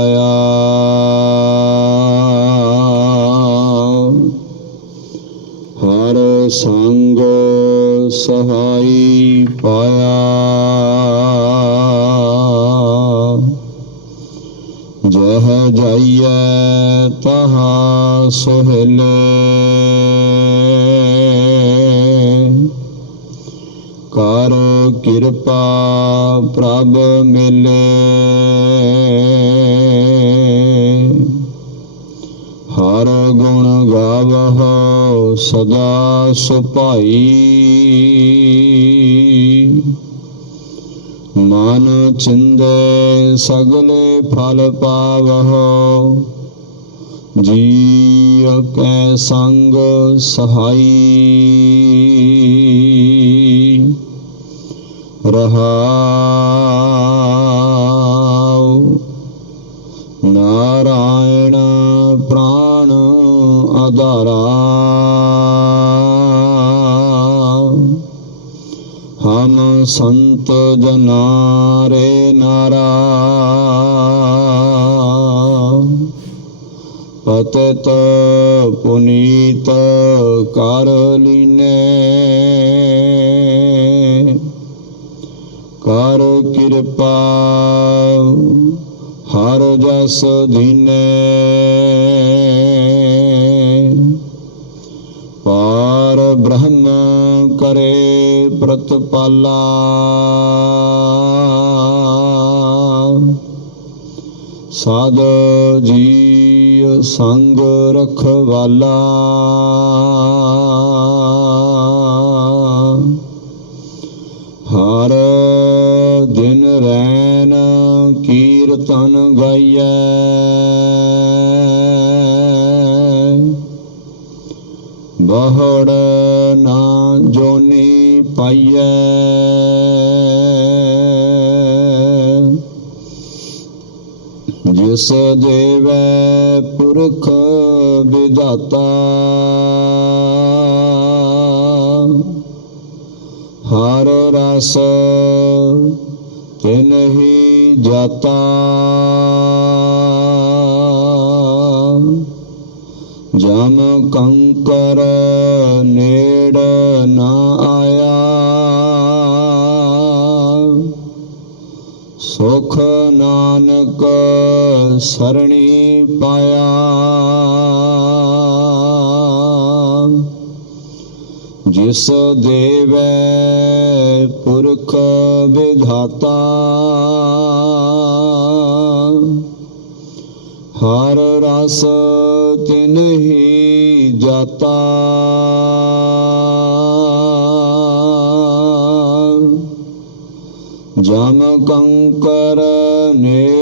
ਚਰਨੀ ਹਰ ਸੰਗ ਸਹਾਈ ਪਾਇਆ। ਜਹ ਜਾਈਐ ਤਹਾ ਸੋਹਿਲੇ ਕਰ ਕਿਰਪਾ ਪ੍ਰਭ ਮਿਲੇ। ਹਰ ਗੁਣ ਗਾਵਹੁ ਸਦਾ ਸੁਭਾਈ। ਮਨ ਚਿੰਦੇ ਸਗਲੇ ਫਲ ਪਾਵਹੁ। ਜੀ ਕੈ ਸੰਗ ਸਹਾਈ। ਰਹਾਉ। ਨਾਰਾਇਣ ਪ੍ਰਾਣ ਆਧਾਰਾ। ਹਮ ਸੰਤ ਜਨਾਰੇ ਨਾਰਾ। ਪਤਿਤ ਪੁਨੀਤ ਕਰ ਕਰ ਕਿਰਪਾ ਹਰ ਜਸ ਦੀਨੇ। ਪਾਰ ਬ੍ਰਹਮ ਕਰੇ ਪ੍ਰਤਪਾਲਾ। ਸਾਧ ਜੀ ਸੰਗ ਰਖਵਾਲਾ। ਬਹੜ ਨਾ ਜੋਨੀ ਪਾਈਐ। ਜਿਸ ਦੇਵੈ ਪੁਰਖ ਵਿਦਾਤਾ ਹਰ ਰਸ ਤਿਨ ਹੀ ਜਾਤਾ। ਜਮ ਕੰਕਰ ਸਰਣੀ ਪਾਇਆ। ਜਿਸ ਦੇਵੈ ਪੁਰਖ ਵਿਧਾਤਾ। ਹਰ ਰਸ ਤਿਨ ਹੀ ਜਾਤਾ। ਜਮ ਕੰਕਰ ਨੇੜ